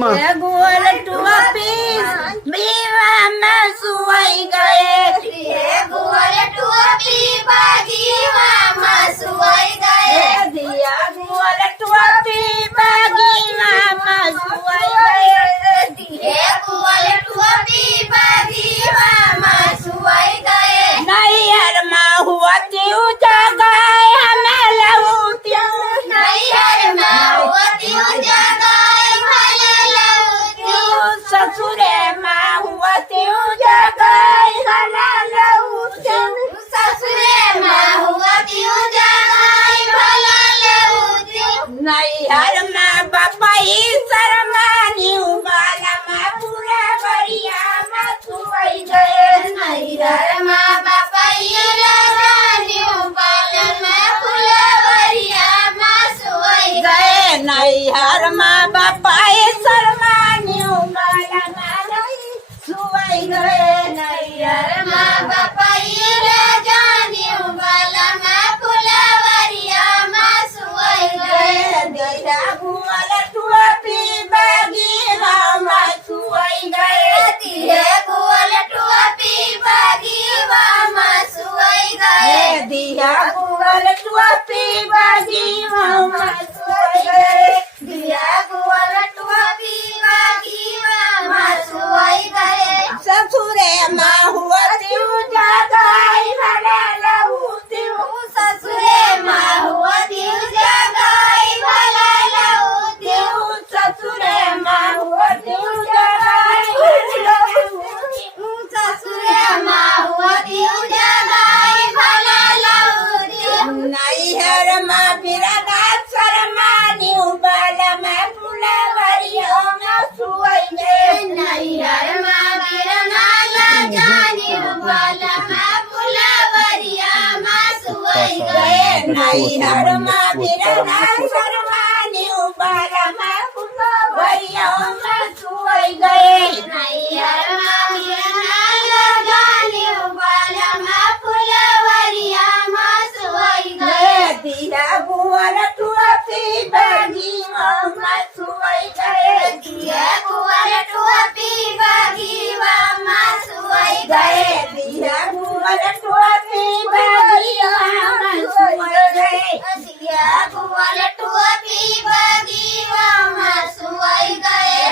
गोल टोपी बीवा में सुई गए गोल टोपी बागीवा में सुई गए दिया गोल टोपी बागीवा में सुई गए दिया गोल टोपी बागीवा में सुई गए नैहर में हुआ त्यू जगाए हमें लहू त्यू नैहर में हुआ त्यू जगाए ससुरे माँ हुआ त्यू जगाई हला लहू त्यू ससुरे माँ हुआ त्यू जगाई हला लहू त्यू नैहर में बपाई शर्मानी उबाला में पूरा बढ़िया में सुई गए नैहर में बपाई शर्मानी उबाला में पूरा बढ़िया में सुई गए नैहर में बपाई शर्मानी उबाला सुई गए नैहर में बपाई जानी उबाला में फुलवरिया में सुई गए दिया गोल टोपी बागीवा में सुई गए दिया गोल टोपी बागीवा में सुई गए दिया गोल टोपी बागीवा में सुई गए दिया गोल टोपी बागीवा में सुई गए ससुरे माँ हुआ त्यू जगाई भला लहू त्यू ससुरे माँ हुआ त्यू जगाई भला लहू त्यू ससुरे माँ हुआ त्यू जगाई लहू त्यू ससुरे माँ हुआ त्यू जगाई भला लहू त्यू नैहर में बिरना शर्मानी उबाला में फुलवरिया में सुई गए नैहर में जानी उबाला में फुलवरिया में सुई गए नैहर में बिरना शर्मानी उबाला में फुलवरिया में सुई गए